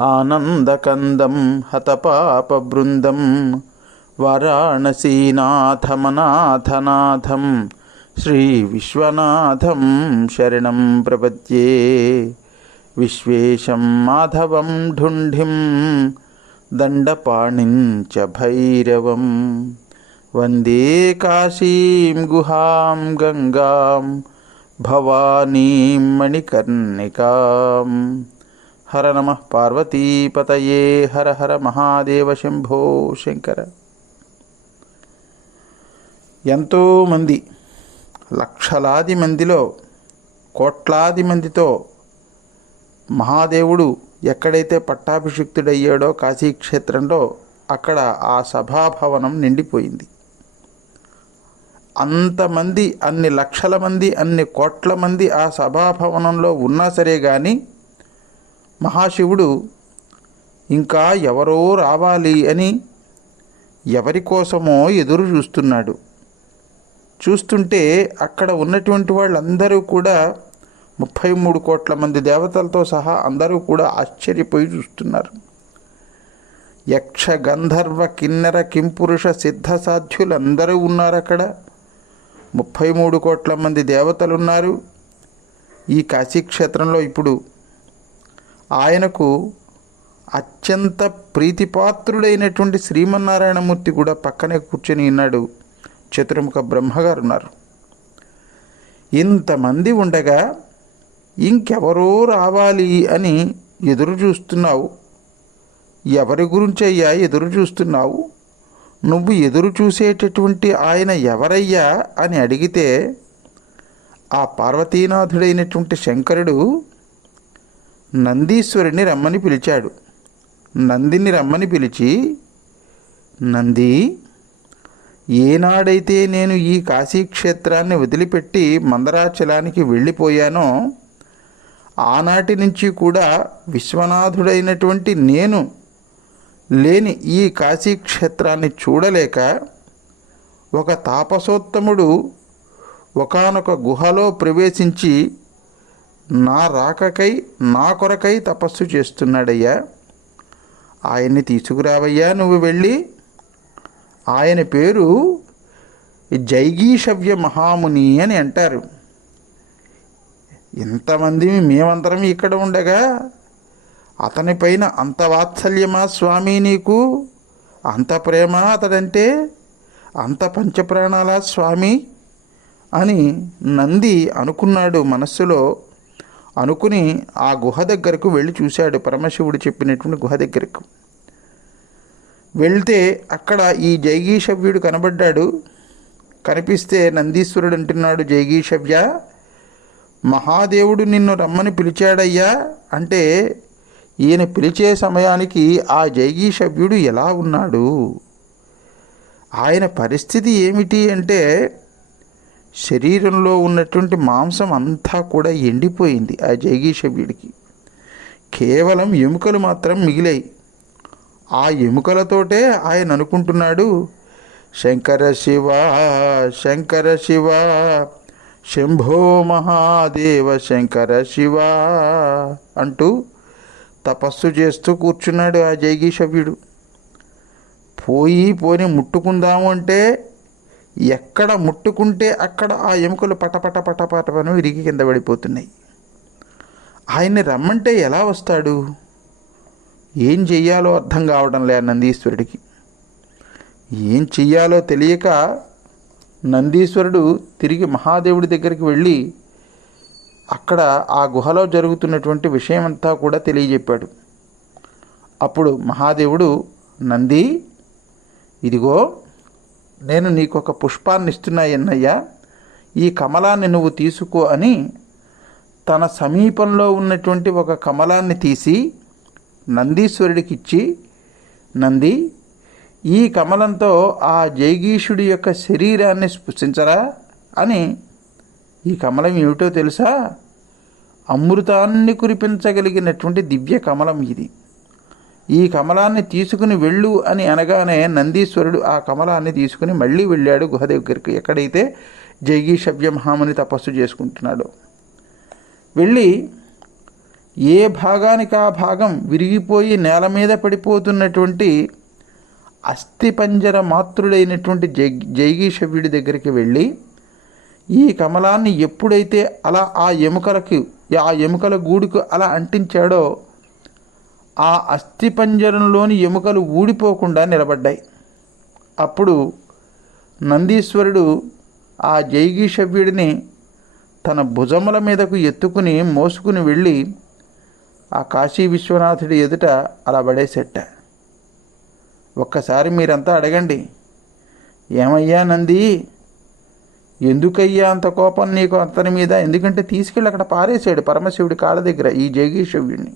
ఆనందకందం హతపాపబృందం వారాణసీనాథమనాథనాథం శ్రీ విశ్వనాథం శరణం ప్రపద్యే. విశ్వేశం మాధవం ఢుంఢిం దండపాణిం చ భైరవం. వందే కాశీం గుహాం గంగాం భవానీం మణికర్ణికాం. హర నమ పార్వతీపతయే హర హర మహాదేవ శంభో శంకర. ఎంతోమంది లక్షలాది మందిలో కోట్లాది మందితో మహాదేవుడు ఎక్కడైతే పట్టాభిషిక్తుడయ్యాడో కాశీక్షేత్రంలో అక్కడ ఆ సభాభవనం నిండిపోయింది. అంతమంది అన్ని లక్షల మంది అన్ని కోట్ల మంది ఆ సభాభవనంలో ఉన్నా సరే కానీ మహాశివుడు ఇంకా ఎవరో రావాలి అని ఎవరి కోసమో ఎదురు చూస్తున్నాడు. చూస్తుంటే అక్కడ ఉన్నటువంటి వాళ్ళందరూ కూడా ముప్పై మూడు కోట్ల మంది దేవతలతో సహా అందరూ కూడా ఆశ్చర్యపోయి చూస్తున్నారు. యక్ష గంధర్వ కిన్నెర కింపురుష సిద్ధ సాధ్యులందరూ ఉన్నారు అక్కడ. ముప్పై మూడు కోట్ల మంది దేవతలు ఉన్నారు ఈ కాశీక్షేత్రంలో ఇప్పుడు ఆయనకు అత్యంత ప్రీతిపాత్రుడైనటువంటి శ్రీమన్నారాయణమూర్తి కూడా పక్కనే కూర్చొని ఉన్నాడు. చతుర్ముఖ బ్రహ్మగారు ఉన్నారు ఇంతమంది ఉండగా ఇంకెవరో రావాలి అని ఎదురు చూస్తున్నావు. ఎవరి గురించి అయ్యా ఎదురు చూస్తున్నావు? నువ్వు ఎదురు చూసేటటువంటి ఆయన ఎవరయ్యా అని అడిగితే ఆ పార్వతీనాథుడైనటువంటి శంకరుడు నందీశ్వరుని రమ్మని పిలిచాడు. నందిని రమ్మని పిలిచి నంది ఏనాడైతే నేను ఈ కాశీక్షేత్రాన్ని వదిలిపెట్టి మందరాచలానికి వెళ్ళిపోయానో ఆనాటి నుంచి కూడా విశ్వనాథుడైనటువంటి నేను లేని ఈ కాశీక్షేత్రాన్ని చూడలేక ఒక తాపసోత్తముడు ఒకానొక గుహలో ప్రవేశించి నా రాకకై నా కొరకై తపస్సు చేస్తున్నాడయ్యా. ఆయన్ని తీసుకురావయ్యా నువ్వు వెళ్ళి. ఆయన పేరు జైగీషవ్య మహాముని అని అంటారు. ఇంతమంది మేమంతరం ఇక్కడ ఉండగా అతనిపైన అంత వాత్సల్యమా స్వామి నీకు? అంత ప్రేమ అతడంటే? అంత పంచప్రాణాల స్వామి? అని నంది అనుకున్నాడు మనస్సులో. అనుకుని ఆ గుహ దగ్గరకు వెళ్ళి చూశాడు పరమశివుడు చెప్పినటువంటి గుహ దగ్గరకు. వెళ్తే అక్కడ ఈ జైగీషవ్యుడు కనబడ్డాడు. కనిపిస్తే నందీశ్వరుడు అంటున్నాడు జైగీషవ్య మహాదేవుడు నిన్ను రమ్మని పిలిచాడయ్యా. అంటే ఈయన పిలిచే సమయానికి ఆ జైగీషవ్యుడు ఎలా ఉన్నాడు? ఆయన పరిస్థితి ఏమిటి అంటే శరీరంలో ఉన్నటువంటి మాంసం అంతా కూడా ఎండిపోయింది ఆ జైగీషవ్యుడికి కేవలం ఎముకలు మాత్రం మిగిలాయి. ఆ ఎముకలతోటే ఆయన అనుకుంటున్నాడు శంకర శివ శంకర శివ శంభో మహాదేవ శంకర శివ అంటూ తపస్సు చేస్తూ కూర్చున్నాడు ఆ జైగీషవ్యుడు పోయి పోని ముట్టుకుందాము అంటే ఎక్కడ ముట్టుకుంటే అక్కడ ఆ ఎముకలు పటపట పటపటను విరిగి కింద పడిపోతున్నాయి ఆయన్ని రమ్మంటే ఎలా వస్తాడు ఏం చెయ్యాలో అర్థం కావడం లే నందీశ్వరుడికి ఏం చెయ్యాలో తెలియక నందీశ్వరుడు తిరిగి మహాదేవుడి దగ్గరికి వెళ్ళి అక్కడ ఆ గుహలో జరుగుతున్నటువంటి విషయమంతా కూడా తెలియజెప్పాడు అప్పుడు మహాదేవుడు నంది ఇదిగో నేను నీకు ఒక పుష్పాన్ని ఇస్తున్నాయన్నయ్యా ఈ కమలాన్ని నువ్వు తీసుకో అని తన సమీపంలో ఉన్నటువంటి ఒక కమలాన్ని తీసి నందీశ్వరుడికి ఇచ్చి నంది ఈ కమలంతో ఆ జైగీషుడి యొక్క శరీరాన్ని స్పృశించరా అని. ఈ కమలం ఏమిటో తెలుసా? అమృతాన్ని కురిపించగలిగినటువంటి దివ్య కమలం ఇది. ఈ కమలాన్ని తీసుకుని వెళ్ళు అని అనగానే నందీశ్వరుడు ఆ కమలాన్ని తీసుకుని మళ్ళీ వెళ్ళాడు గుహ దగ్గరికి. ఎక్కడైతే జైగీషవ్య మహాముని తపస్సు చేసుకుంటున్నాడో. వెళ్ళి ఏ భాగానికి ఆ భాగం విరిగిపోయి నేల మీద పడిపోతున్నటువంటి అస్థిపంజర మాతృడైనటువంటి జై జైగీషవ్యుడి దగ్గరికి వెళ్ళి ఈ కమలాన్ని ఎప్పుడైతే అలా ఆ ఎముకలకు ఆ ఎముకల గూడుకు అలా అంటించాడో ఆ అస్థిపంజరంలోని ఎముకలు ఊడిపోకుండా నిలబడ్డాయి. అప్పుడు నందీశ్వరుడు ఆ జైగీషవ్యుడిని తన భుజముల మీదకు ఎత్తుకుని మోసుకుని వెళ్ళి ఆ కాశీ విశ్వనాథుడి ఎదుట అలా పడేసెట్ట. ఒక్కసారి మీరంతా అడగండి ఏమయ్యా నంది ఎందుకయ్యా అంత కోపం నీకు? అతని మీద ఎందుకంటే తీసుకెళ్ళి అక్కడ పారేశాడు పరమశివుడి కాళ్ళ దగ్గర ఈ జైగీషవ్యుడిని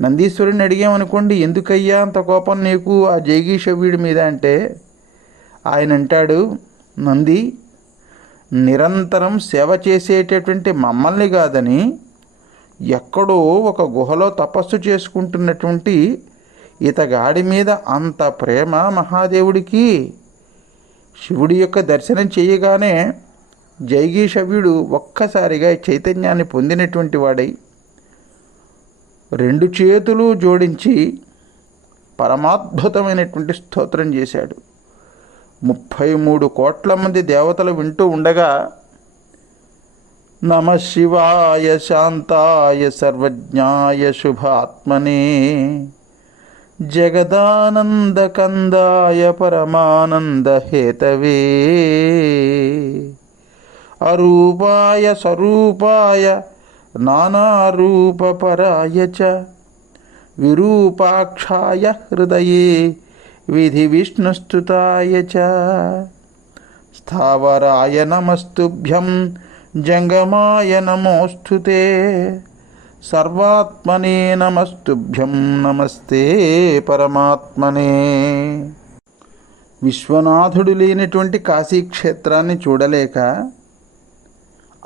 నందీశ్వరుని అడిగామనుకోండి ఎందుకయ్యా అంత కోపం నీకు? ఆ జైగీషవ్యుడి మీద? అంటే ఆయన అంటాడు నంది నిరంతరం సేవ చేసేటటువంటి మమ్మల్ని కాదని ఎక్కడో ఒక గుహలో తపస్సు చేసుకుంటున్నటువంటి ఇతగాడి మీద అంత ప్రేమ మహాదేవుడికి శివుడి యొక్క దర్శనం చేయగానే జైగీషవ్యుడు ఒక్కసారిగా చైతన్యాన్ని పొందినటువంటి వాడై రెండు చేతులు జోడించి పరమాద్భుతమైనటువంటి స్తోత్రం చేశాడు. ముప్పై మూడు కోట్ల మంది దేవతలు వింటూ ఉండగా నమ శివాయ శాంతాయ సర్వజ్ఞాయ శుభాత్మనే జగదానందకందాయ పరమానందహేతవే అరూపాయ స్వరూపాయ నానారూపపరాయ చ విరూపాక్షాయ హృదయే విధి విష్ణుస్తుతాయ చ. స్థావరాయ నమస్తుభ్యం జంగమాయ నమోస్తుతే సర్వాత్మనే నమస్తుభ్యం నమస్తే పరమాత్మనే. విశ్వనాథుడు లేనటువంటి కాశీక్షేత్రాన్ని చూడలేక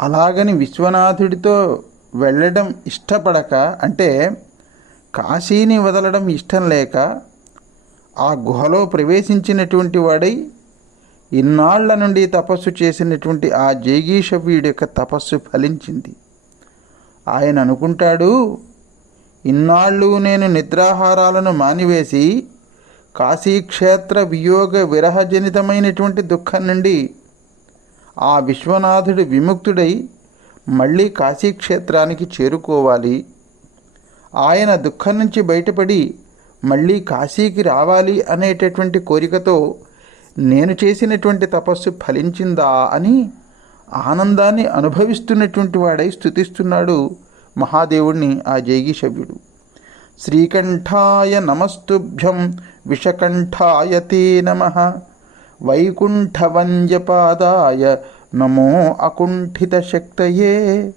అలాగని విశ్వనాథుడితో వెళ్ళడం ఇష్టపడక అంటే కాశీని వదలడం ఇష్టం లేక ఆ గుహలో ప్రవేశించినటువంటి వాడై ఇన్నాళ్ళ నుండి తపస్సు చేసినటువంటి ఆ జైగీషవ్యుడి యొక్క తపస్సు ఫలించింది. ఆయన అనుకుంటాడు ఇన్నాళ్ళు నేను నిద్రాహారాలను మానివేసి కాశీక్షేత్ర వియోగ విరహజనితమైనటువంటి దుఃఖం నుండి ఆ విశ్వనాథుడు విముక్తుడై మళ్ళీ కాశీక్షేత్రానికి చేరుకోవాలి. ఆయన దుఃఖం నుంచి బయటపడి మళ్ళీ కాశీకి రావాలి అనేటటువంటి కోరికతో నేను చేసినటువంటి తపస్సు ఫలించిందా అని ఆనందాన్ని అనుభవిస్తున్నటువంటి వాడై స్థుతిస్తున్నాడు మహాదేవుణ్ణి ఆ జైగీషవ్యుడు శ్రీకంఠాయ నమస్తుభ్యం విషకంఠాయ తే నమ. వైకుంఠవంజపాదాయ నమో అకుంఠిత శక్తయే.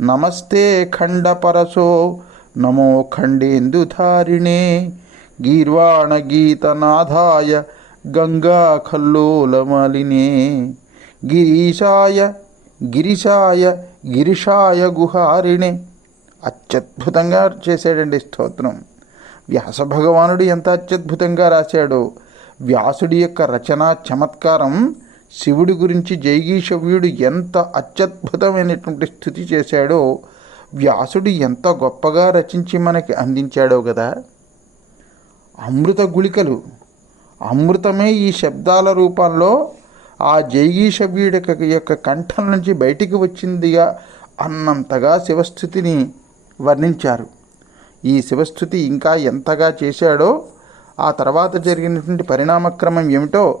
నమస్తే ఖండపరసో నమో ఖండేందుధారిణే. గీర్వాణగీతనాథాయ గంగాఖల్లోలమాలినే. గిరీశాయ గిరిశాయ గిరిషాయ గుహారిణే. అత్యద్భుతంగా చేశాడండి స్తోత్రం. వ్యాస భగవానుడు ఎంత అత్యద్భుతంగా రాశాడో. వ్యాసుడి యొక్క రచనా చమత్కారం శివుడి గురించి జైగీషవ్యుడు ఎంత అత్యద్భుతమైనటువంటి స్థుతి చేశాడో వ్యాసుడు ఎంత గొప్పగా రచించి మనకి అందించాడో కదా అమృత గుళికలు అమృతమే ఈ శబ్దాల రూపంలో ఆ జైగీషవ్యుడి యొక్క కంఠం నుంచి బయటికి వచ్చిందిగా అన్నంతగా శివస్థుతిని వర్ణించారు. ఈ శివస్థుతి ఇంకా ఎంతగా చేశాడో ఆ తర్వాత జరిగినటువంటి పరిణామక్రమం ఏమిటో